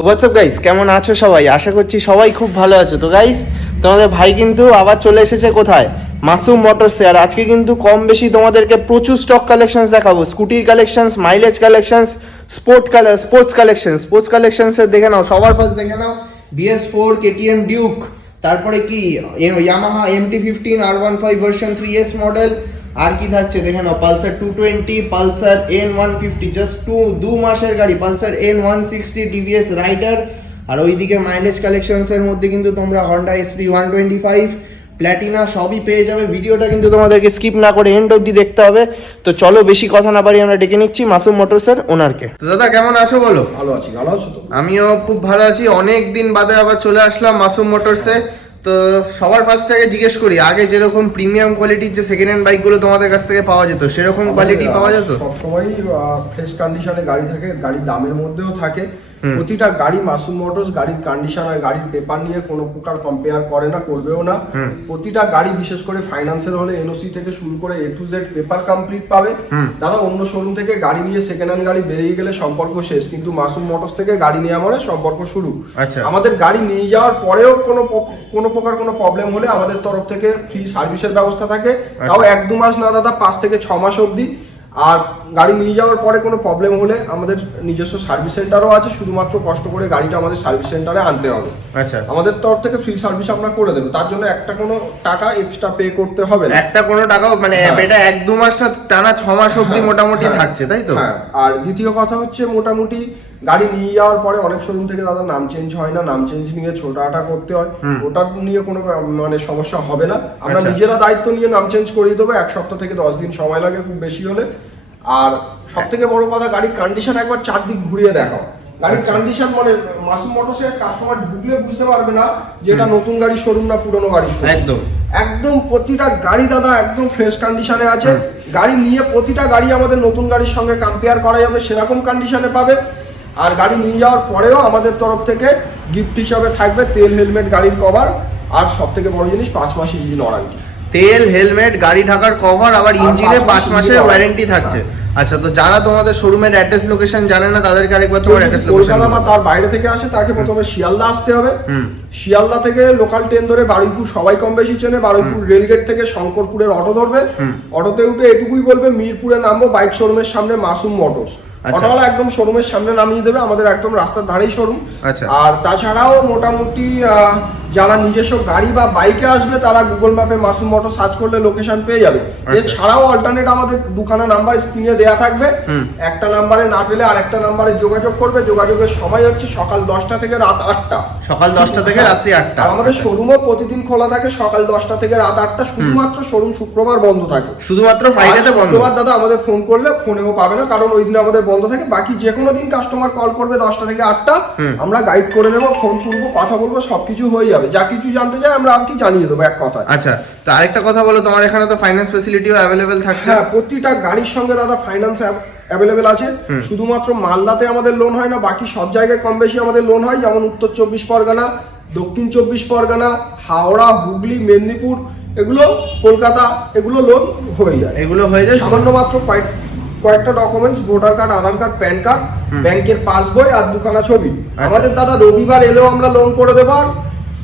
So WhatsApp guys কেমন আছো সবাই? আশা করছি সবাই খুব ভালো আছো। তো গাইস তোমাদের ভাই কিন্তু আবার চলে এসেছে কোথায়? মাসুম মোটরসে আর আজকে কিন্তু কম বেশি তোমাদেরকে প্রচুর স্টক কালেকশনস দেখাবো। স্কুটির collections mileage collections sport colour sports collection sports collections দেখে নাও, সবার ফার্স্ট দেখে নাও। বিএস ফোর কেটিএম ডিউক তারপরে কি? Yamaha MT fifteen R one five version three S model আর কি থাকছে দেখে নাও Pulsar two twenty Pulsar N one fifty just two দু মাসের গাড়ি Pulsar N one sixty TVS Raider আর ওইদিকে মাইলেজ কালেকশনস এর মধ্যে কিন্তু তোমরা Honda SP one twenty five Platina সবই পেয়ে যাবে। ভিডিওটা কিন্তু তোমাদেরকে স্কিপ না করে এন্ড অব্দি দেখতে হবে। তো চলো বেশি কথা না পারি আমরা ডেকে নিচ্ছি মাসুম মোটরসের ওনারকে। তো দাদা কেমন আছো বলো? ভালো আছি ভালো আছো তো? আমিও খুব ভালো আছি। অনেক দিন বাদে আবার চলে আসলাম মাসুম মোটরসে। তো সবার ফার্স্ট থেকে জিজ্ঞেস করি আগে যেরকম প্রিমিয়াম কোয়ালিটির যে সেকেন্ড হ্যান্ড বাইকগুলো তোমাদের কাছ থেকে পাওয়া যেত সেরকম কোয়ালিটি পাওয়া যেত সবসময় ফ্রেশ কন্ডিশনে গাড়ি থাকে গাড়ির দামের মধ্যেও থাকে। প্রতিটা গাড়ি মাসুম মোটরস গাড়ির কন্ডিশন আর গাড়ির পেপার নিয়ে কোনো প্রকার কম্পেয়ার করে না করবেও না। প্রতিটা গাড়ি বিশেষ করে ফাইন্যান্সের হলে এনওসি থেকে শুরু করে A to Z paper complete পাবে। দাদা অন্য শোরুম থেকে গাড়ি নিয়ে সেকেন্ড হ্যান্ড গাড়ি বেরিয়ে গেলে সম্পর্ক শেষ কিন্তু মাসুম মোটরস থেকে গাড়ি নিয়ে আমার সম্পর্ক শুরু। আচ্ছা। আমাদের গাড়ি নিয়ে যাওয়ার পরেও কোনো কোনো প্রকার কোনো প্রবলেম হলে আমাদের তরফ থেকে ফ্রি সার্ভিসের ব্যবস্থা থাকে। তাও এক দু মাস না দাদা পাঁচ থেকে ছ মাস অবধি। আর গাড়ি নিয়ে যাওয়ার পরে কোনো প্রবলেম হলে আমাদের নিজস্ব সার্ভিস সেন্টারও আছে শুধুমাত্র কষ্ট করে গাড়িটা আমাদের সার্ভিস সেন্টারে আনতে হবে। আচ্ছা। আমাদের তরফ থেকে ফ্রি সার্ভিস আমরা করে দেবো। তার জন্য একটা কোনো টাকা এক্সট্রা পে করতে হবে না। একটা কোনো টাকাও মানে হ্যাঁ। এটা এক দু মাসটা টানা ছ মাস অব্দি হ্যাঁ, মোটামুটি হ্যাঁ, থাকছে তাই তো? আর দ্বিতীয় কথা হচ্ছে মোটামুটি গাড়ি নিয়ে যাওয়ার পরে অনেক শোরুম থেকে দাদা নাম চেঞ্জ হয় না নাম চেঞ্জ নিয়ে ছোট আটা করতে হয়। ওটা নিয়ে কোনো মানে সমস্যা হবে না। আমরা আচ্ছা। নিজেরা দায়িত্ব নিয়ে নাম চেঞ্জ করিয়ে দেবো এক সপ্তাহ থেকে দশ দিন সময় লাগে খুব বেশি হলে। আর সব থেকে বড় কথা গাড়ির কন্ডিশন একবার চারদিক ঘুরিয়ে দেখাও। গাড়ির আচ্ছা। কন্ডিশন মানে মাসুম মোটরসের কাস্টমার ঢুকলে বুঝতে পারবে না যে এটা নতুন গাড়ি শোরুম না পুরনো গাড়ি showroom। একদম। একদম প্রতিটা গাড়ি দাদা একদম ফ্রেশ কন্ডিশনে আছে। গাড়ি নিয়ে প্রতিটা গাড়ি আমাদের নতুন গাড়ির সঙ্গে কম্পেয়ার করা যাবে সেরকম কন্ডিশনে পাবে। আর গাড়ি নিয়ে যাওয়ার পরেও আমাদের তরফ থেকে গিফট হিসাবে থাকবে তেল হেলমেট গাড়ির কভার আর সব থেকে বড় জিনিস পাঁচ মাস ইঞ্জিন ওয়ারান্টি তেল হেলমেট গাড়ি ঢাকার কভার আবার ইঞ্জিনে পাঁচ মাসের ওয়ারেন্টি থাকছে। আচ্ছা তো যারা তোমাদের শোরুমের অ্যাড্রেস লোকেশন জানে না তাদেরকে আরেকবার তোমার অ্যাড্রেস লোকেশন কলকাতা বা তার বাইরে থেকে আসে তাকে প্রথমে শিয়ালদা আসতে হবে। শিয়ালদা থেকে লোকাল ট্রেন ধরে বারুইপুর সবাই কম বেশি চেনে বারুইপুর রেলগেট থেকে শঙ্করপুরের অটো ধরবে। অটোতে উঠে এটুকুই বলবে মিরপুরে নামবো বাইক শোরুমের সামনে মাসুম মোটরস। অটোওয়ালা একদম শোরুমের সামনে নামিয়ে দেবে আমাদের একদম রাস্তার ধারেই শোরুম আচ্ছা। আর তাছাড়াও মোটামুটি আহ, যারা নিজস্ব গাড়ি বা বাইকে আসবে তারা গুগল ম্যাপে মাসুম মোটর সার্চ করলে লোকেশন পেয়ে যাবে। আচ্ছা। এছাড়াও অল্টারনেট আমাদের দুখানা নাম্বার স্ক্রিনে দেয়া থাকবে। একটা নাম্বারে না পেলে আরেকটা নাম্বারে যোগাযোগ করবে। যোগাযোগের সময় হচ্ছে সকাল দশটা থেকে রাত আটটা। সকাল দশটা থেকে রাত্রি আটটা। আমাদের শোরুমও প্রতিদিন খোলা থাকে সকাল দশটা থেকে রাত আটটা। শুধুমাত্র শোরুম শুক্রবার বন্ধ থাকে। শুধুমাত্র ফ্রাইডেতে বন্ধ? শুক্রবার দাদা আমাদের ফোন করলে ফোনেও পাবে না কারণ ওই দিন আমাদের বন্ধ থাকে। বাকি যে কোনো দিন কাস্টমার কল করবে দশটা থেকে আটটা। আমরা গাইড করে নেব ফোন তুলবো কথা বলব সবকিছু হয়ে যাবে। যা কিছু জানতে চাই আমরা আর কি জানিয়ে দেবো এক কথায়। আচ্ছা তো আরেকটা কথা বলো তোমার এখানে তো ফাইন্যান্স ফেসিলিটিও অ্যাভেলেবেল থাকছে। হ্যাঁ প্রতিটা গাড়ির সঙ্গে দাদা ফাইন্যান্স অ্যাভেলেবেল আছে। শুধুমাত্র মালদাতে আমাদের লোন হয় না বাকি সব জায়গায় কম বেশি আমাদের লোন হয় যেমন উত্তর চব্বিশ পরগনা দক্ষিণ চব্বিশ পরগনা হাওড়া হুগলি মেদিনীপুর এগুলো কলকাতা এগুলো লোন হয়ে যায়। এগুলো হয়ে যায়। সামান্য মাত্র কয়েক কয়েকটা documents voter card Aadhaar card PAN card. ব্যাংকের পাসবই আর দুখানা ছবি। আচ্ছা। আমাদের দাদা রবিবার এলেও আমরা লোন করে দেবো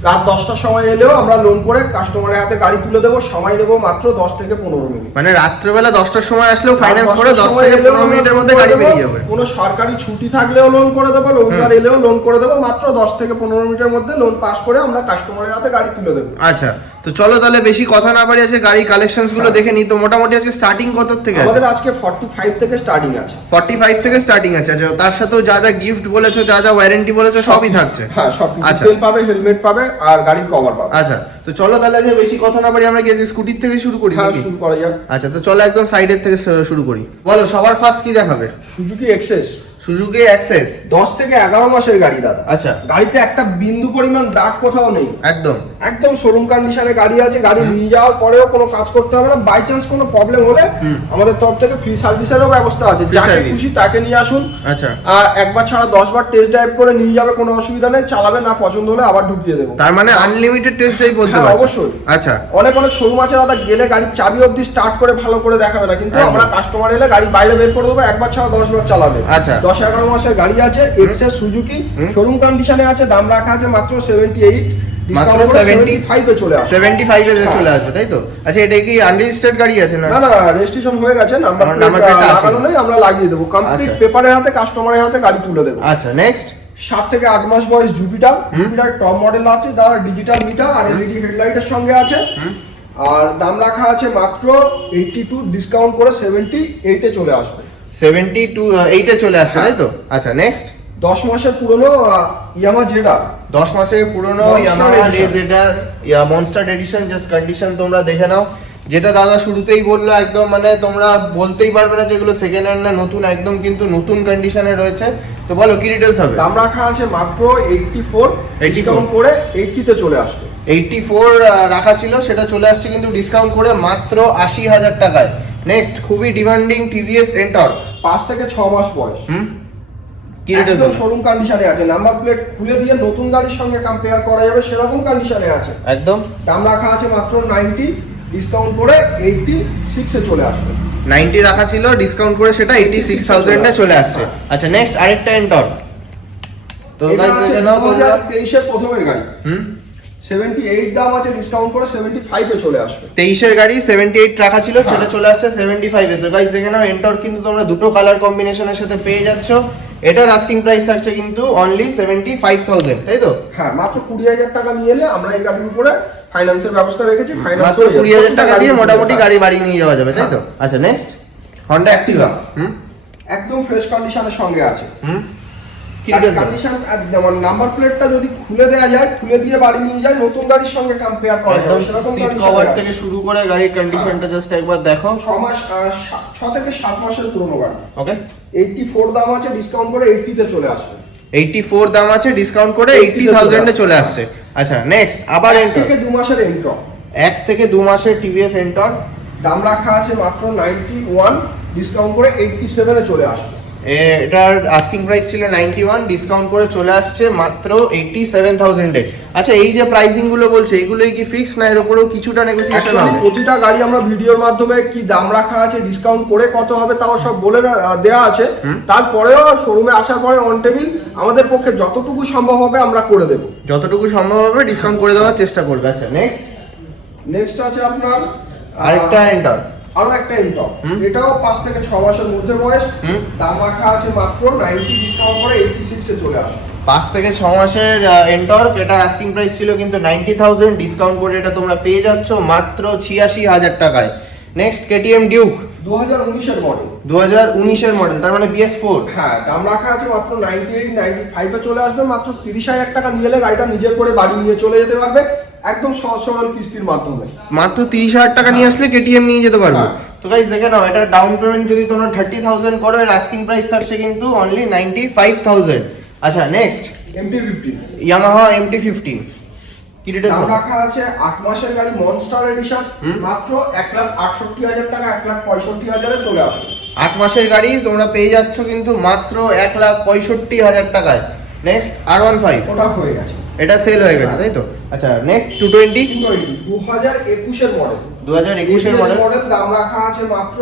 রাত দশটার সময় এলেও আমরা লোন করে কাস্টমারের হাতে গাড়ি তুলে দেবো সময় নেব মাত্র দশ থেকে পনেরো মিনিট। মানে রাত্রেবেলা দশটার সময় আসলেও ফাইন্যান্স করে দশ থেকে পনেরো মিনিটের মধ্যে গাড়ি। বেরিয়ে যাবে। কোনো সরকারি ছুটি থাকলেও লোন করে দেবো রবিবার এলেও লোন করে দেবো মাত্র দশ থেকে পনেরো মিনিটের মধ্যে লোন পাস করে আমরা কাস্টমারের হাতে গাড়ি তুলে দেবো। আচ্ছা তো চলো তাহলে বেশি কথা না পারি আছে গাড়ি কালেকশনসগুলো হ্যাঁ। দেখে নি তো মোটামুটি আজকে স্টার্টিং কত থেকে আমাদের আজকে ফর্টি ফাইভ থেকে স্টার্টিং আছে। 45 থেকে স্টার্টিং আছে। আচ্ছা তার সাথেও যা যা গিফট বলেছ যা যা ওয়ারেন্টি বলেছ সবই থাকছে। হ্যাঁ সব কিছু আচ্ছা। তেল পাবে হেলমেট পাবে আর গাড়ির কভার পাবে। আচ্ছা তো চলো তাহলে আজকে বেশি কথা না পারি আমরা আজকে স্কুটির থেকে শুরু করি হ্যাঁ শুরু করা যাক। আচ্ছা তো চলো একদম সাইডের থেকে শুরু করি। বলো সবার ফার্স্ট কি দেখাবে? সুজুকি এক্সেস সুজুকি অ্যাক্সেস দশ থেকে এগারো মাসের গাড়ি দাদা। আচ্ছা। গাড়িতে একটা বিন্দু পরিমাণ দাগ কোথাও নেই। একদম। একদম শোরুম কন্ডিশনে গাড়ি আছে গাড়ি নিয়ে যাওয়ার পরেও কোনো কাজ করতে হবে না। বাই চান্স কোনো প্রবলেম হলে। আমাদের তরফ থেকে ফ্রি সার্ভিসেরও ব্যবস্থা আছে। যাকে খুশি তাকে নিয়ে আসুন। আচ্ছা। আর একবার ছাড়া দশ বার টেস্ট ড্রাইভ করে নিয়ে যাবে কোনো অসুবিধা নেই। চালাবে না পছন্দ হলে আবার ঢুকিয়ে দেবো। তার মানে আনলিমিটেড টেস্ট ড্রাইভ বুঝতে হ্যাঁ, অবশ্যই। আচ্ছা। অনেক অনেক শোরুম আছে দাদা গেলে গাড়ির চাবি অবধি স্টার্ট করে ভালো করে দেখাবে না কিন্তু আমরা কাস্টমার এলে গাড়ি বাইরে বের করে দেবো একবার ছাড়া দশ বার চালাবে। আচ্ছা। দশ এগারো মাসের গাড়ি আছে এক্সেস সুজুকি শোরুম কন্ডিশনে আছে দাম রাখা আছে মাত্র সেভেন্টি এইট মাত্র সেভেন্টি 70 চলে আসে সেভেন্টি ফাইভ এ হ্যাঁ। চলে আসবে তাই তো? আচ্ছা এটা কি আনরেজিস্টার্ড গাড়ি আছে না? না না রেজিস্ট্রেশন হয়ে গেছে নাম্বার আমার number plate টা লাগানো নেই আমরা লাগিয়ে দেবো। কমপ্লিট আচ্ছা। পেপারের হাতে কাস্টমারের হাতে গাড়ি তুলে দেবো। আচ্ছা নেক্সট সাত থেকে আট মাস বয়স জুপিটার জুপিটার টপ মডেল আছে তার ডিজিটাল মিটার আর এলইডি হেডলাইটের সঙ্গে আছে। আর দাম রাখা আছে মাত্র এইটি টু ডিসকাউন্ট করে সেভেন্টি এইটে চলে আসবে। সেভেন্টি টু এইটে চলে আসছে তাই তো? আচ্ছা নেক্সট দশ মাসের পুরনো ইয়ামা জেডা দশ মাসের পুরনো ইয়ামা edition। যেটা মনস্টার এডিশন জাস্ট কন্ডিশন তোমরা দেখে নাও। যেটা দাদা শুরুতেই বলল একদম মানে তোমরা বলতেই পারবে না যেগুলো সেকেন্ড হ্যান্ড না নতুন একদম কিন্তু নতুন কন্ডিশনে রয়েছে। তো বলো কি ডিটেলস হবে? দাম রাখা আছে মাত্র এইটটি ফোর 84 ডিসকাউন্ট করে এইটটিতে চলে আসবে। এইটটি ফোর রাখা ছিল সেটা চলে আসছে কিন্তু ডিসকাউন্ট করে মাত্র আশি হাজার টাকায়। নেক্সট খুবই ডিমান্ডিং টিভিএস এন্টর পাঁচ থেকে ছ মাস বয়স। হুম? কি ডিটেলস একদম শোরুম কন্ডিশনে আছে। নাম্বার প্লেট খুলে দিয়ে নতুন গাড়ির সঙ্গে কম্পেয়ার করা যাবে সেরকম কন্ডিশনে আছে। একদম। দাম রাখা আছে মাত্র নাইনটি ডিসকাউন্ট করে এইটটি সিক্সে চলে আসবে। নাইনটি রাখা ছিল ডিসকাউন্ট করে সেটা এইটি সিক্স থাউজেন্ডে চলে আসছে। আচ্ছা নেক্সট আরেকটা এন্টর তো এটা guys, আছে দেখে নাও তোমরা 2023 এর প্রথমের গাড়ি। হুম? 78 দাম আছে ডিসকাউন্ট করে 75 এ চলে আসবে। তেইশের গাড়ি সেভেন্টি এইট রাখা ছিল হ্যাঁ। সেটা চলে আসছে সেভেন্টি ফাইভে তো গাইজ দেখে নাও এন্টর কিন্তু তোমরা দুটো কালার কম্বিনেশনের সাথে পেয়ে যাচ্ছ। এটার আস্কিং প্রাইস থাকছে কিন্তু অনলি সেভেন্টি ফাইভ থাউজেন্ড তাই তো? হ্যাঁ মাত্র কুড়ি হাজার টাকা নিয়ে এলে আমরা এই গাড়ির উপরে ফাইন্যান্সের ব্যবস্থা রেখেছি মাত্র কুড়ি হাজার টাকা দিয়ে মোটামুটি গাড়ি বাড়ি নিয়ে যাওয়া যাবে তাই তো? হ্যাঁ। আচ্ছা নেক্সট হন্ডা অ্যাক্টিভা হুম? একদম ফ্রেশ কন্ডিশনের সঙ্গে আছে। হুম? কন্ডিশন যেমন নাম্বার প্লেটটা যদি খুলে দেওয়া যায় খুলে দিয়ে বাড়ি নিয়ে যায় নতুন গাড়ির সঙ্গে কম্পেয়ার করা একদম সেরকম কভার থেকে শুরু করে গাড়ির কন্ডিশনটা জাস্ট একবার দেখো। ছ মাস আহ, থেকে সাত মাসের পুরনো গাড়ি। ওকে এইটটি ফোর দাম আছে ডিসকাউন্ট করে এইটটিতে চলে আসবে। এইটি ফোর দাম আছে ডিসকাউন্ট করে এইটি 80 চলে আসছে। আচ্ছা নেক্সট আবার এন্টর থেকে মাসের এক থেকে মাসের টিভিএস এন্টর দাম রাখা আছে মাত্র নাইনটি ওয়ান ডিসকাউন্ট করে এইটটি সেভেনে চলে আসবে। এটার আস্কিং প্রাইস ছিল নাইনটি ওয়ান ডিসকাউন্ট করে চলে আসছে মাত্র এইটি সেভেন থাউজেন্ডে আচ্ছা এই যে প্রাইসিংগুলো বলছে এগুলোই কি ফিক্স না এর উপরেও কিছুটা নেগোসিয়েশন হবে? প্রতিটা গাড়ি আমরা ভিডিওর মাধ্যমে কি দাম রাখা আছে ডিসকাউন্ট করে কত হবে তাও সব বলে দেয়া আছে। তারপরেও শোরুমে আসার পরে অন টেবিল আমাদের পক্ষে যতটুকু সম্ভব হবে আমরা করে দেব। যতটুকু সম্ভব হবে ডিসকাউন্ট করে দেওয়ার চেষ্টা করবে। আচ্ছা নেক্সট নেক্সট আছে আপনার আরেকটা এন্টার আরও একটা ইনটপ। এটাও পাঁচ থেকে ছ মাসের মধ্যে বয়স। দাম রাখা আছে মাত্র নাইনটি ডিসকাউন্ট করে এইটটি সিক্সে চলে আসে পাঁচ থেকে ছ মাসের এন্টর এটার আস্কিং প্রাইস ছিল কিন্তু নাইনটি থাউজেন্ড ডিসকাউন্ট করে এটা তোমরা পেয়ে যাচ্ছ মাত্র ছিয়াশি হাজার টাকায় নেক্সট কেটিএম ডিউক দু হাজার উনিশের মডেল দু হাজার উনিশের মডেল তার মানে বিএস ফোর হ্যাঁ দাম রাখা আছে মাত্র নাইনটি এইট নাইনটি ফাইভে চলে আসবে মাত্র তিরিশ হাজার টাকা নিয়ে এলে গাড়িটা নিজের করে বাড়ি নিয়ে চলে যেতে পারবে একদম সহজ সরল কিস্তির মাধ্যমে। মাত্র তিরিশ হাজার টাকা নিয়ে আসলে কেটিএম নিয়ে যেতে পারবে। হ্যাঁ। তো গাইজ দেখে নাও এটা ডাউন পেমেন্ট যদি তোমরা থার্টি থাউজেন্ড করো এর আস্কিং প্রাইস থাকছে কিন্তু অনলি নাইনটি ফাইভ থাউজেন্ড আচ্ছা next MT fifteen Yamaha MT fifteen দাম রাখা আছে আট মাসের গাড়ি মনস্টার এডিশন মাত্র এক লাখ আটষট্টি হাজার টাকা এক লাখ পঁয়ষট্টি হাজারে চলে আসবে। আট মাসের গাড়ি তোমরা পেয়ে যাচ্ছ কিন্তু মাত্র এক লাখ পঁয়ষট্টি হাজার টাকায়। নেক্সট আর ওয়ান ফাইভ ওটা হয়ে গেছে। এটা সেল হয়ে গেছে তাই তো? আচ্ছা নেক্সট টু টোয়েন্টি দু হাজার একুশের মডেল দু হাজার একুশের মডেল মডেল দাম রাখা আছে মাত্র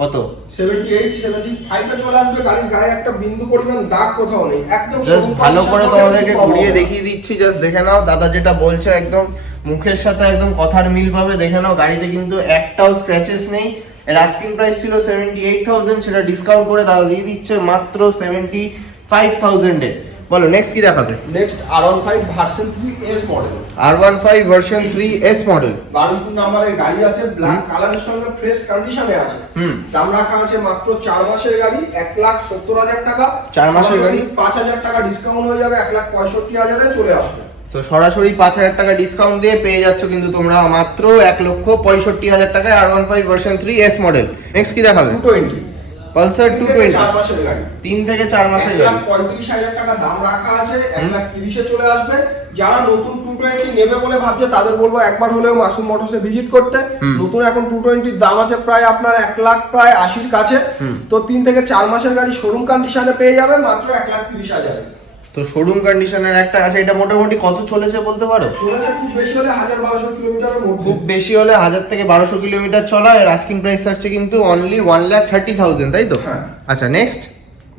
কত? সেভেন্টি এইট সেভেন্টি ফাইভে চলে আসবে গাড়ির গায়ে একটা বিন্দু পরিমাণ দাগ কোথাও নেই। একদম জাস্ট ভালো করে তোমাদেরকে ঘুরিয়ে দেখিয়ে দিচ্ছি জাস্ট দেখে নাও দাদা যেটা বলছে একদম মুখের সাথে একদম কথার মিল পাবে দেখে নাও গাড়িতে কিন্তু একটাও স্ক্র্যাচেস নেই। এর আস্কিং প্রাইস ছিল সেভেন্টি এইট থাউজেন্ড সেটা ডিসকাউন্ট করে দাদা দিয়ে দিচ্ছে মাত্র সেভেন্টি ফাইভ থাউজেন্ডে বলো নেক্সট কি দেখাবে? Next R one five version three S model R one five version three S model Baruipur নাম্বারের গাড়ি আছে ব্ল্যাক কালারের সঙ্গে ফ্রেশ কন্ডিশনে আছে। হুম। দাম রাখা আছে মাত্র চার মাসের গাড়ি এক লাখ সত্তর হাজার টাকা। চার মাসের গাড়ি? পাঁচ হাজার টাকা ডিসকাউন্ট হয়ে যাবে এক লাখ পঁয়ষট্টি হাজারে চলে আসবে। তো সরাসরি পাঁচ হাজার টাকা ডিসকাউন্ট দিয়ে পেয়ে যাচ্ছ কিন্তু তোমরা মাত্র এক লক্ষ পঁয়ষট্টি হাজার টাকায় R one five version three S model next কি দেখাবে? টোয়েন্টি পালসার টু টোয়েন্টি চার মাসের গাড়ি তিন থেকে চার মাসের গাড়ি পঁয়ত্রিশ হাজার টাকা দাম রাখা আছে এক। লাখ তিরিশে চলে আসবে। যারা নতুন টু টোয়েন্টি নেবে বলে ভাবছে তাদের বলব একবার হলেও মাসুম মোটরসে ভিজিট করতে। নতুন এখন টু টোয়েন্টির দাম আছে প্রায় আপনার এক লাখ প্রায় আশির কাছে। তো তিন থেকে চার মাসের গাড়ি শোরুম কন্ডিশনে পেয়ে যাবে মাত্র এক লাখ তিরিশ হাজারে। তো শোরুম কন্ডিশনের একটা আছে এটা মোটামুটি কত চলেছে বলতে পারো? খুব বেশি হলে হাজার বারোশো কিলোমিটারের মধ্যে। খুব বেশি হলে হাজার থেকে বারোশো কিলোমিটার চলা এর আস্কিং প্রাইস থাকছে কিন্তু only one lakh thirty thousand তাই তো? হ্যাঁ। আচ্ছা নেক্সট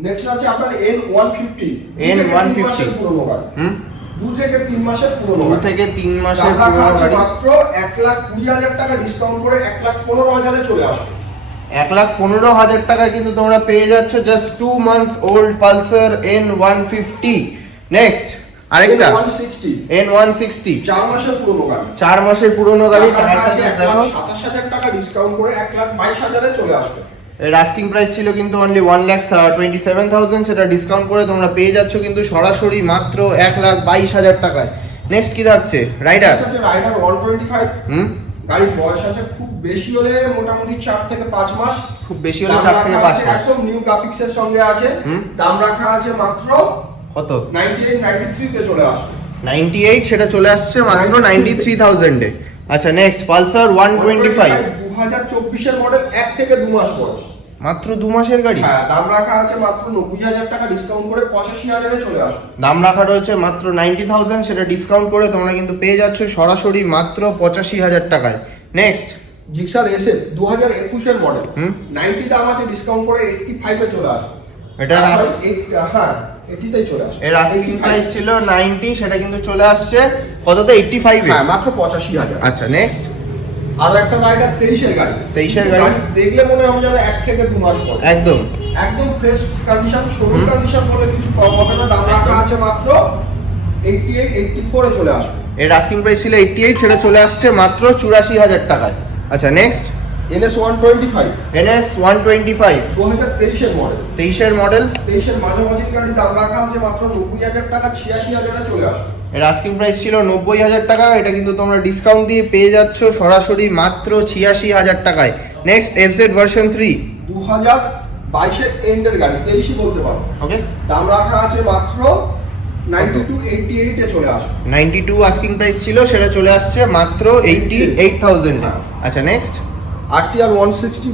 নেক্সট আছে আপনার এন ওয়ান ফিফটি N150 পুরোনো গাড়ি। হুম? দু থেকে তিন মাসের পুরোনো দু থেকে তিন মাসের পুরোনো গাড়ি। মাত্র এক লাখ কুড়ি হাজার টাকা ডিসকাউন্ট করে এক লাখ পনেরো হাজারে চলে আসবে। এক লাখ পনেরো হাজার টাকায় কিন্তু তোমরা পেয়ে যাচ্ছ just two months old Pulsar N one fifty next আরেকটা? সিক্সটি এন ওয়ান সিক্সটি চার মাসের পুরোনো গাড়ি। চার মাসের পুরোনো গাড়ি দেখো। সাতাশ হাজার টাকা ডিসকাউন্ট করে এক লাখ বাইশ হাজারে চলে আসবে। এর আস্কিং প্রাইস ছিল কিন্তু only one lakh twenty seven thousand সেটা ডিসকাউন্ট করে তোমরা পেয়ে যাচ্ছ কিন্তু সরাসরি মাত্র এক লাখ বাইশ হাজার টাকায়। নেক্সট কি থাকছে? Raider Raider one twenty five হুম? গাড়ির বয়স আছে খুব বেশি হলে মোটামুটি চার থেকে পাঁচ মাস। খুব বেশি হলে চার থেকে পাঁচ মাস। একদম নিউ গ্রাফিক্স এর সঙ্গে আছে। দাম রাখা আছে মাত্র কত? নাইনটি এইট নাইনটি থ্রিতে চলে আসবে। নাইনটি এইট সেটা চলে আসছে মাত্র নাইনটি থ্রি থাউজেন্ডে আচ্ছা next Pulsar one twenty five দু হাজার চব্বিশের মডেল এক থেকে দু মাস বয়স। মাত্র দু মাসের গাড়ি? হ্যাঁ দাম রাখা আছে মাত্র নব্বই হাজার টাকা ডিসকাউন্ট করে পঁচাশি হাজারে চলে আসবে। দাম রাখা রয়েছে মাত্র নাইনটি থাউজেন্ড সেটা ডিসকাউন্ট করে তোমরা কিন্তু পেয়ে যাচ্ছ সরাসরি মাত্র পঁচাশি হাজার টাকায়। নেক্সট জিক্সার দু হাজার একুশের মডেল নাইনটি দাম আছে ডিসকাউন্ট করে এইটটি ফাইভে চলে আসবে। আ- sorry, eight- হ্যাঁ চলে আসবে। এর আস্কিং প্রাইস ছিল নাইনটি সেটা কিন্তু চলে আসছে কততে? এইটটি ফাইভে হ্যাঁ মাত্র পঁচাশি হাজার। আচ্ছা নেক্সট আরও একটা রাইডার তেইশের গাড়ি। 23 এর গাড়ি? দেখলে মনে হবে যেন এক থেকে দু মাস পর। একদম। একদম ফ্রেশ কন্ডিশন শোরুম কন্ডিশন বলে কিছু কম হবে না দাম রাখা আছে মাত্র এইটি এইট এইটটি ফোরে চলে আসবে। এর আস্কিং প্রাইস ছিল এইটটি এইট সেটা চলে আসছে মাত্র চুরাশি হাজার টাকায়। আচ্ছা next NS one twenty five NS one twenty five দু হাজার তেইশের মডেল তেইশের মডেল তেইশের মাঝামাঝি গাড়ি দাম রাখা আছে মাত্র নব্বই হাজার টাকা ছিয়াশি হাজারে চলে আসবে। এর আস্কিং প্রাইস ছিল নব্বই হাজার টাকা এটা কিন্তু তোমরা ডিসকাউন্ট দিয়ে পেয়ে যাচ্ছ সরাসরি মাত্র ছিয়াশি হাজার টাকায়। নেক্সট এফজেড ভার্সন থ্রি দু হাজার বাইশের এন্ডের গাড়ি তেইশই বলতে পারো। ওকে দাম রাখা আছে মাত্র ninety two two asking price ছিল সেটা চলে আসছে মাত্র এইট থাউজেন্ড আচ্ছা next RTR one sixty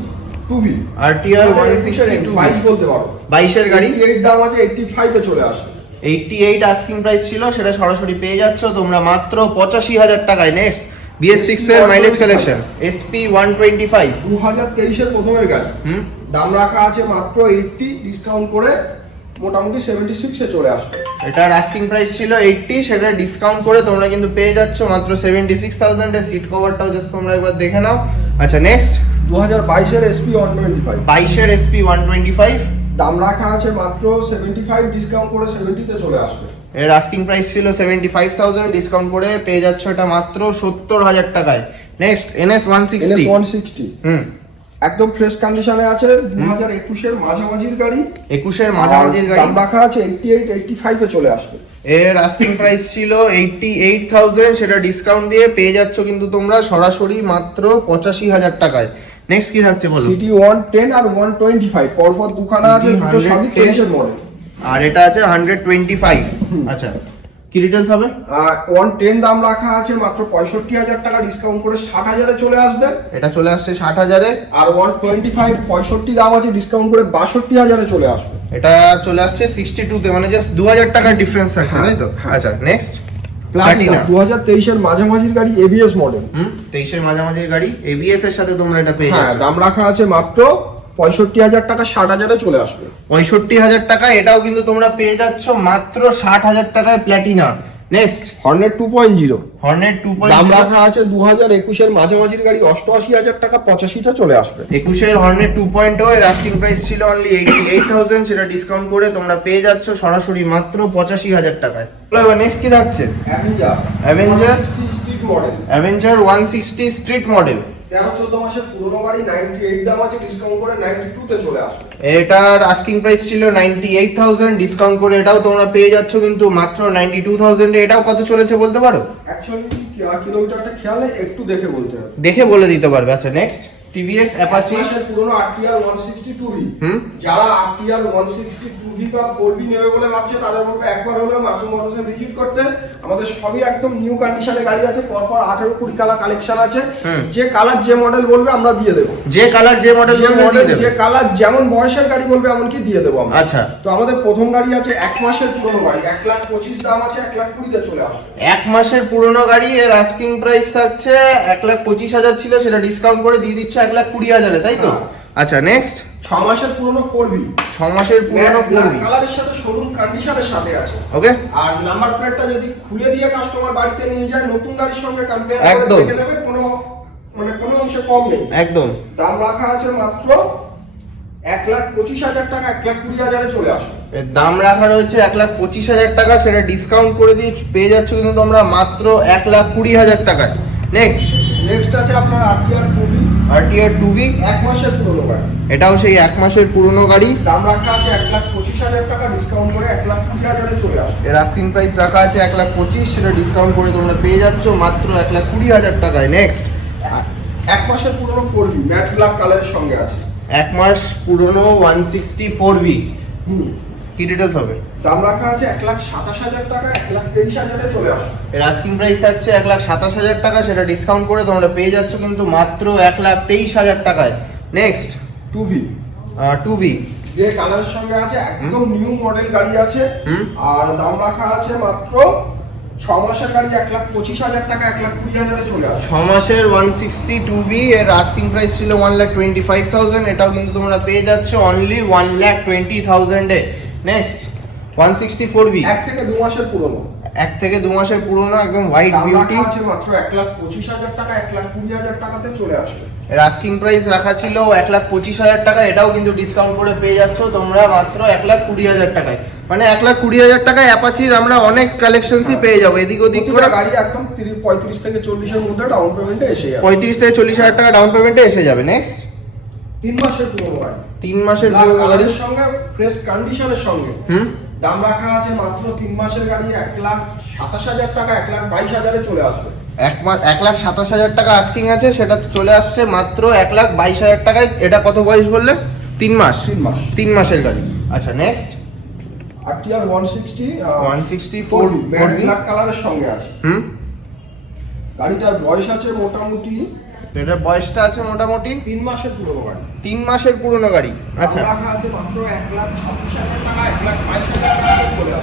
two V RTR one sixty two বাইশ বলতে পারো। বাইশের গাড়ি। এর দাম আছে এইটটি ফাইভে চলে আসবে। এইটটি এইট আস্কিং প্রাইস ছিল সেটা সরাসরি পেয়ে যাচ্ছ। তোমরা মাত্র পঁচাশি হাজার টাকায় নেক্সট বিএস সিক্স এর mileage collection SP one twenty five দু হাজার তেইশের প্রথমের গাড়ি। হুম? দাম রাখা আছে মাত্র এইটটি ডিসকাউন্ট করে মোটামুটি সেভেন্টি সিক্সে চলে আসবে। এটার আস্কিং প্রাইস ছিল এইটটি সেটা ডিসকাউন্ট করে তোমরা কিন্তু পেয়ে যাচ্ছ মাত্র সেভেন্টি সিক্স থাউজেন্ডের সিট কভারটাও জাস্ট তোমরা একবার দেখে নাও। আচ্ছা নেক্সট দু হাজার বাইশের এসপি ওয়ান টোয়েন্টি ফাইভ বাইশের এসপি ওয়ান টোয়েন্টি ফাইভ দাম রাখা আছে মাত্র সেভেন্টি ফাইভ ডিসকাউন্ট করে সেভেন্টিতে চলে আসবে। এর আস্কিং প্রাইস ছিল সেভেন্টি ফাইভ থাউজেন্ড ডিসকাউন্ট করে পেয়ে যাচ্ছ এটা মাত্র সত্তর হাজার টাকায়। Next NS one sixty one sixty হুম। একদম ফ্রেশ কন্ডিশনে আছে দু হাজার একুশের মাঝামাঝির গাড়ি। একুশের মাঝামাঝির গাড়ি। দাম রাখা আছে এইটটি এইট এইটটি ফাইভে চলে আসবে। এর আস্কিং প্রাইস ছিল এইটটি এইট থাউজেন্ড সেটা ডিসকাউন্ট দিয়ে পেয়ে যাচ্ছ কিন্তু তোমরা সরাসরি মাত্র পঁচাশি হাজার টাকায়। নেক্সট কি থাকছে বলো সিটি ওয়ান টেন আর ওয়ান টোয়েন্টি ফাইভ পরপর দুখানা আছে দুটো সবই 110 তেইশের মডেল আর এটা আছে হান্ড্রেড টোয়েন্টি ফাইভ আচ্ছা কি ডিটেলস হবে? ওয়ান টেন দাম রাখা আছে মাত্র পঁয়ষট্টি হাজার টাকা ডিসকাউন্ট করে ষাট হাজারে চলে আসবে। এটা চলে আসছে ষাট হাজারে। আর ওয়ান টোয়েন্টি ফাইভ পঁয়ষট্টি দাম আছে ডিসকাউন্ট করে বাষট্টি হাজারে চলে আসবে। এটা চলে আসছে সিক্সটি টুতে মানে জাস্ট দু হাজার টাকার ডিফারেন্স হ্যাঁ, তাই তো? হ্যাঁ। আচ্ছা নেক্সট প্লাটিনা দু হাজার তেইশের মাঝামাঝির গাড়ি এবিএস মডেল হুম তেইশের মাঝামাঝির গাড়ি এবিএস এর সাথে তোমরা এটা পেয়ে হ্যাঁ দাম রাখা আছে মাত্র পঁয়ষট্টি হাজার টাকা ষাট হাজারে চলে আসবে। পঁয়ষট্টি হাজার টাকা এটাও কিন্তু তোমরা পেয়ে যাচ্ছ মাত্র ষাট হাজার টাকায় Platina next Hornet two point zero Hornet two দাম পয়েন্ট রাখা আছে দু হাজার একুশের মাঝামাঝির গাড়ি অষ্টআশি হাজার টাকা পঁচাশিটা চলে আসবে। একুশের হর্নেট টু পয়েন্ট এর আস্কিং প্রাইস ছিল অনলি এইটি এইট থাউজেন্ড সেটা ডিসকাউন্ট করে তোমরা পেয়ে যাচ্ছ সরাসরি মাত্র পঁচাশি হাজার টাকায়। এবার নেক্সট কি থাকছে? Avenger Avenger Avenger one sixty street model তেরো চোদ্দ মাসের পুরোনো গাড়ি নাইনটি এইট দাম আছে ডিসকাউন্ট করে নাইনটি টু তে চলে আসবে। এটার আস্কিং প্রাইস ছিল নাইনটি এইট থাউজেন্ড ডিসকাউন্ট করে এটাও তোমরা পেয়ে যাচ্ছ কিন্তু মাত্র নাইনটি টু থাউজেন্ডে এটাও কত চলেছে বলতে পারো? অ্যাকচুয়ালি কিলোমিটারটা খেয়ালে একটু দেখে বলতে হবে। দেখে বলে দিতে পারবে। আচ্ছা নেক্সট টিভিএস অ্যাপাচি পুরনো RTR one sixty two V হুম। যারা আরটিআর ওয়ান সিক্সটি টু বি বা ফোর বি নেবে বলে ভাবছে তাদের বলব একবার হলেও মাসুম মোটরসে ভিজিট করতে। আমাদের সবই একদম নিউ কন্ডিশনে গাড়ি আছে পরপর আঠেরো কুড়ি কালার কালেকশন আছে। যে কালার যে মডেল বলবে আমরা দিয়ে দেবো। যে কালার যে মডেল যে মডেল যে কালার যেমন বয়সের গাড়ি বলবে এমনকি দিয়ে দেবো আমরা। আচ্ছা। তো আমাদের প্রথম গাড়ি আছে এক মাসের পুরনো গাড়ি। এক লাখ পঁচিশ দাম আছে এক লাখ কুড়িতে চলে আসবে। এক মাসের পুরনো গাড়ি এর আস্কিং প্রাইস থাকছে এক লাখ পঁচিশ হাজার ছিল সেটা ডিসকাউন্ট করে দিয়ে দিচ্ছে এক লাখ কুড়ি হাজারে তাই তো? হ্যাঁ। আচ্ছা নেক্সট ছ মাসের পুরনো ছ মাসের পুরনো ফোর কালারের সাথে শোরুম কন্ডিশনের সাথে আছে। ওকে আর নাম্বার প্লেটটা যদি খুলে দিয়ে কাস্টমার বাড়িতে নিয়ে যায় নতুন গাড়ির সঙ্গে কম্পেয়ার করে দেখে নেবে কোনো মানে কোনো অংশে কম নেই। একদম। দাম রাখা আছে মাত্র এক লাখ পঁচিশ হাজার টাকা এক লাখ কুড়ি হাজারে চলে আসবে। দাম রাখা রয়েছে এক লাখ পঁচিশ হাজার টাকা সেটা ডিসকাউন্ট করে দিয়ে পেয়ে যাচ্ছ কিন্তু তোমরা মাত্র এক লাখ কুড়ি হাজার টাকায়। নেক্সট নেক্সট আছে আপনার R two V RTR two V এক মাসের পুরনো গাড়ি। এটাও সেই এক মাসের পুরনো গাড়ি। দাম রাখা আছে এক লাখ পঁচিশ হাজার টাকা ডিসকাউন্ট করে এক লাখ কুড়ি হাজারে চলে আসবে। এর আস্কিং প্রাইস রাখা আছে এক লাখ পঁচিশ সেটা ডিসকাউন্ট করে তোমরা পেয়ে যাচ্ছ মাত্র এক লাখ কুড়ি হাজার টাকায়। নেক্সট এক মাসের পুরনো ফোর বি ম্যাট ব্ল্যাক কালারের সঙ্গে আছে। এক মাস পুরনো ওয়ান সিক্সটি ফোর ভি হুম। কি ডিটেলস হবে? দাম রাখা আছে এক লাখ সাতাশ হাজার টাকা এক লাখ তেইশ হাজারে চলে আসবে। এর আস্কিং প্রাইস থাকছে এক লাখ সাতাশ হাজার টাকা সেটা ডিসকাউন্ট করে তোমরা পেয়ে যাচ্ছ কিন্তু মাত্র এক লাখ তেইশ হাজার টাকায়। Next two V two V যে কালারের সঙ্গে আছে একদম নিউ মডেল গাড়ি আছে। আর দাম রাখা আছে মাত্র ছ মাসের গাড়ি এক লাখ পঁচিশ হাজার টাকা এক লাখ কুড়ি হাজারে চলে আসবে। ছ মাসের ওয়ান সিক্সটি টু ভি এর আস্কিং প্রাইস ছিল one lakh twenty five thousand এটাও কিন্তু তোমরা পেয়ে যাচ্ছ only one lakh twenty থাউজেন্ডে next one sixty four V এক থেকে দু মাসের পুরনো। এক থেকে দু মাসের পুরনো একদম হোয়াইট বিউটি আছে মাত্র এক লাখ পঁচিশ হাজার টাকা এক লাখ কুড়ি হাজার টাকাতে চলে আসবে। এর আস্কিং প্রাইস রাখা ছিল এক লাখ পঁচিশ হাজার টাকা এটাও কিন্তু ডিসকাউন্ট করে পেয়ে যাচ্ছ তোমরা মাত্র এক লাখ কুড়ি হাজার টাকায়। মানে এক লাখ কুড়ি হাজার টাকায় অ্যাপাচির আমরা অনেক কালেকশনসই পেয়ে যাব এদিক ওদিক করে। গাড়ি একদম তিরিশ পঁয়ত্রিশ থেকে চল্লিশের মধ্যে ডাউন পেমেন্টে এসে যাবে। পঁয়ত্রিশ থেকে চল্লিশ হাজার টাকা ডাউন পেমেন্টে এসে যাবে। নেক্সট তিন মাসের পুরনো গাড়ি তিন মাসের পুরনো গাড়ি সঙ্গে ফ্রেশ কন্ডিশনের সঙ্গে। হুম? দাম রাখা আছে মাত্র তিন মাসের গাড়ি এক লাখ সাতাশ হাজার টাকা এক লাখ বাইশ হাজারে চলে আসবে। এক মাস এক লাখ সাতাশ হাজার টাকা আস্কিং আছে সেটা চলে আসছে মাত্র এক লাখ বাইশ হাজার টাকায়। এটা কত বয়স বললে? তিন মাস। তিন মাস। তিন মাসের গাড়ি। আচ্ছা next RTR one sixty one sixty four black কালারের সঙ্গে আছে। হুম? গাড়িটার বয়স আছে মোটামুটি এটার বয়সটা আছে মোটামুটি? তিন মাসের পুরনো গাড়ি। তিন মাসের পুরনো গাড়ি। আচ্ছা। রাখা আছে মাত্র এক লাখ ছাব্বিশ হাজার টাকা এক লাখ বাইশ হাজার টাকা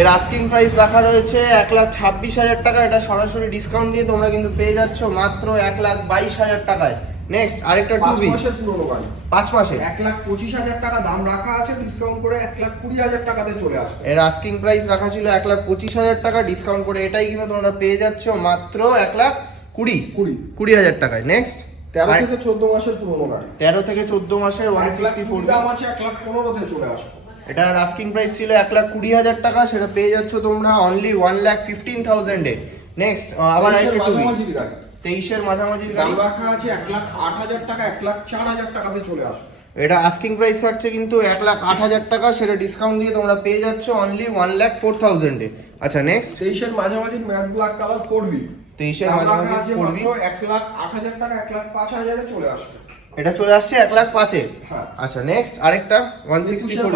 এর আস্কিং প্রাইস রাখা রয়েছে এক লাখ ছাব্বিশ হাজার টাকা। এটা সরাসরি ডিসকাউন্ট দিয়ে তোমরা কিন্তু পেয়ে যাচ্ছ মাত্র এক লাখ বাইশ হাজার টাকায়। নেক্সট আরেকটা টু বি মাসের পুরনো গাড়ি। পাঁচ মাসে? এক লাখ পঁচিশ হাজার টাকা দাম রাখা আছে ডিসকাউন্ট করে এক লাখ কুড়ি হাজার টাকাতে চলে আসবে। এর আস্কিং প্রাইস রাখা ছিল এক লাখ পঁচিশ হাজার টাকা। ডিসকাউন্ট করে এটাই কিন্তু তোমরা পেয়ে যাচ্ছ মাত্র এক লাখ কুড়ি। কুড়ি। কুড়ি হাজার টাকায়। নেক্সট তেরো থেকে চোদ্দ মাসের পুরনো গাড়ি। তেরো থেকে চোদ্দ মাসের ওয়ান সিক্সটি ফোর। দাম আছে এক লাখ পনেরোতে চলে আসবে। এটার আস্কিং প্রাইস ছিল এক লাখ কুড়ি হাজার টাকা সেটা পেয়ে যাচ্ছ তোমরা অনলি ওয়ান লাখ ফিফটিন থাউজেন্ডে নেক্সট আবার তেইশের আরেকটা টু গাড়ি। তেইশের মাঝামাঝির গাড়ি। রাখা আছে এক লাখ আট হাজার টাকা এক লাখ চার হাজার টাকাতে চলে আসবে। এটা আস্কিং প্রাইস থাকছে কিন্তু এক লাখ আট হাজার টাকা সেটা ডিসকাউন্ট দিয়ে তোমরা পেয়ে যাচ্ছ অনলি ওয়ান লাখ ফোর থাউজেন্ডে আচ্ছা নেক্সট তেইশের মাঝামাঝি matte black colour four B তেইশের মাঝামাঝি পড়বি এক লাখ আট হাজার টাকা এক লাখ পাঁচ হাজারে চলে আসবে। এটা চলে আসছে এক লাখ পাঁচে? হ্যাঁ। আচ্ছা নেক্সট আরেকটা ওয়ান সিক্সটি ফোর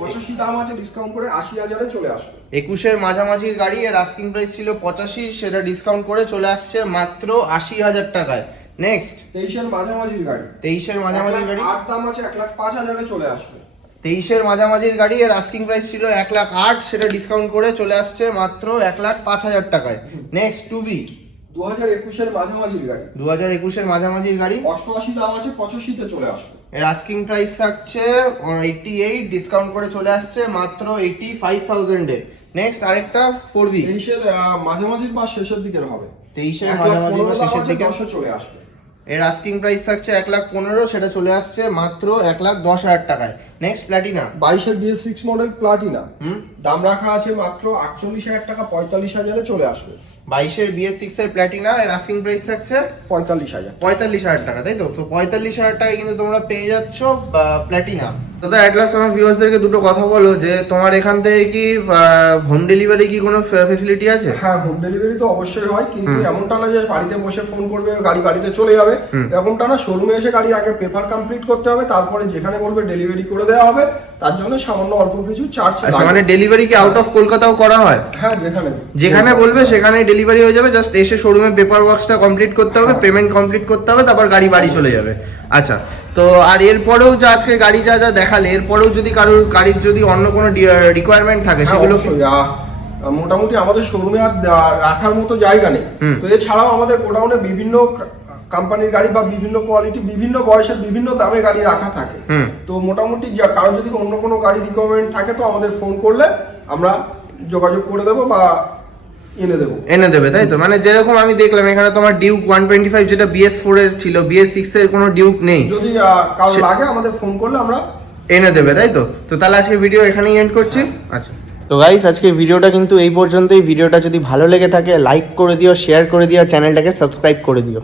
পঁচাশি দাম আছে ডিসকাউন্ট করে আশি হাজারে চলে আসবে। একুশের মাঝামাঝির গাড়ি এর আস্কিং প্রাইস ছিল পঁচাশি সেটা ডিসকাউন্ট করে চলে আসছে মাত্র আশি হাজার টাকায়। নেক্সট তেইশের মাঝামাঝির গাড়ি। তেইশের মাঝামাঝির গাড়ি। আট দাম আছে এক লাখ পাঁচ হাজারে চলে আসবে। তেইশের মাঝামাঝির গাড়ি এর আস্কিং প্রাইস ছিল এক লাখ আট সেটা ডিসকাউন্ট করে চলে আসছে মাত্র এক লাখ পাঁচ হাজার টাকায়। নেক্সট টু বি দু হাজার একুশের মাঝামাঝির গাড়ি। দু হাজার একুশের মাঝামাঝির গাড়ি। অষ্টআশি দাম আছে পঁচাশিতে চলে আসবে। এর আস্কিং প্রাইস থাকছে এইটটি এইট ডিসকাউন্ট করে চলে আসছে মাত্র এইটি ফাইভ থাউজেন্ডে নেক্সট আরেকটা ফোর বি তেইশের মাঝামাঝির বা শেষের দিকের হবে। তেইশের মাঝামাঝি বা শেষের দিকে। চলে আসবে। এর আস্কিং প্রাইস থাকছে এক লাখ পনেরো সেটা চলে আসছে মাত্র এক লাখ দশ হাজার টাকায়। নেক্সট প্ল্যাটিনা বাইশের বিএস সিক্স মডেল প্লাটিনা হুম? দাম রাখা আছে মাত্র আটচল্লিশ হাজার টাকা পঁয়তাল্লিশ হাজারে চলে আসবে। বাইশের বিএস সিক্স এর প্ল্যাটিনা এর আস্কিং প্রাইস থাকছে পঁয়তাল্লিশ হাজার। পঁয়তাল্লিশ হাজার টাকা তাই তো? তো পঁয়তাল্লিশ হাজার টাকা কিন্তু তোমরা পেয়ে যাচ্ছ প্ল্যাটিনা দাদা অ্যাটলাস আমার ভিউয়ার্সদেরকে দুটো কথা বলো যে তোমার এখান থেকে কি হোম ডেলিভারি কি কোনো ফেসিলিটি আছে হ্যাঁ হোম ডেলিভারি তো অবশ্যই হয় কিন্তু। এমনটা না যে বাড়িতে বসে ফোন করবে গাড়ি বাড়িতে চলে যাবে। এরকমটা না শোরুমে এসে গাড়ি আগে পেপার কমপ্লিট করতে হবে তারপরে যেখানে বলবে ডেলিভারি করে দেওয়া হবে তার জন্য সামান্য অল্প কিছু চার্জ আচ্ছা মানে ডেলিভারি কি আউট অফ কলকাতাও করা হয় হ্যাঁ যেখানে যেখানে বলবে সেখানে ডেলিভারি হয়ে যাবে জাস্ট এসে শোরুমে পেপার ওয়ার্কসটা কমপ্লিট করতে হবে হ্যাঁ। পেমেন্ট কমপ্লিট করতে হবে তারপর গাড়ি বাড়ি চলে যাবে আচ্ছা তো আর এরপরেও যা আজকে গাড়ি যা যা দেখালে এরপরেও যদি কারোর গাড়ির যদি অন্য কোনো রিকোয়ারমেন্ট থাকে হ্যাঁ, সেগুলো মোটামুটি আমাদের শোরুমে আর রাখার মতো জায়গা নেই। তো এছাড়াও আমাদের গোডাউনে বিভিন্ন কোম্পানির গাড়ি বা বিভিন্ন কোয়ালিটি বিভিন্ন বয়সের বিভিন্ন দামে গাড়ি রাখা থাকে। তো মোটামুটি কারও যদি অন্য কোনো গাড়ি রিকোয়ারমেন্ট থাকে তো আমাদের ফোন করলে আমরা যোগাযোগ করে দেবো বা এনে দেবো। এনে দেবে তাই তো? মানে যেরকম আমি দেখলাম এখানে তোমার ডিউক ওয়ান টোয়েন্টি ফাইভ যেটা বিএস ফোর এর ছিল বিএস সিক্স এর কোনো ডিউক নেই। যদি কারও লাগে আমাদের ফোন করলে আমরা এনে দেবে তাই তো? তো তাহলে আজকে ভিডিও এখানেই এন্ড করছি। আচ্ছা। তো গাইস আজকে ভিডিওটা কিন্তু এই পর্যন্তই। ভিডিওটা যদি ভালো লেগে থাকে লাইক করে দিও শেয়ার করে দিও চ্যানেলটাকে সাবস্ক্রাইব করে দিও।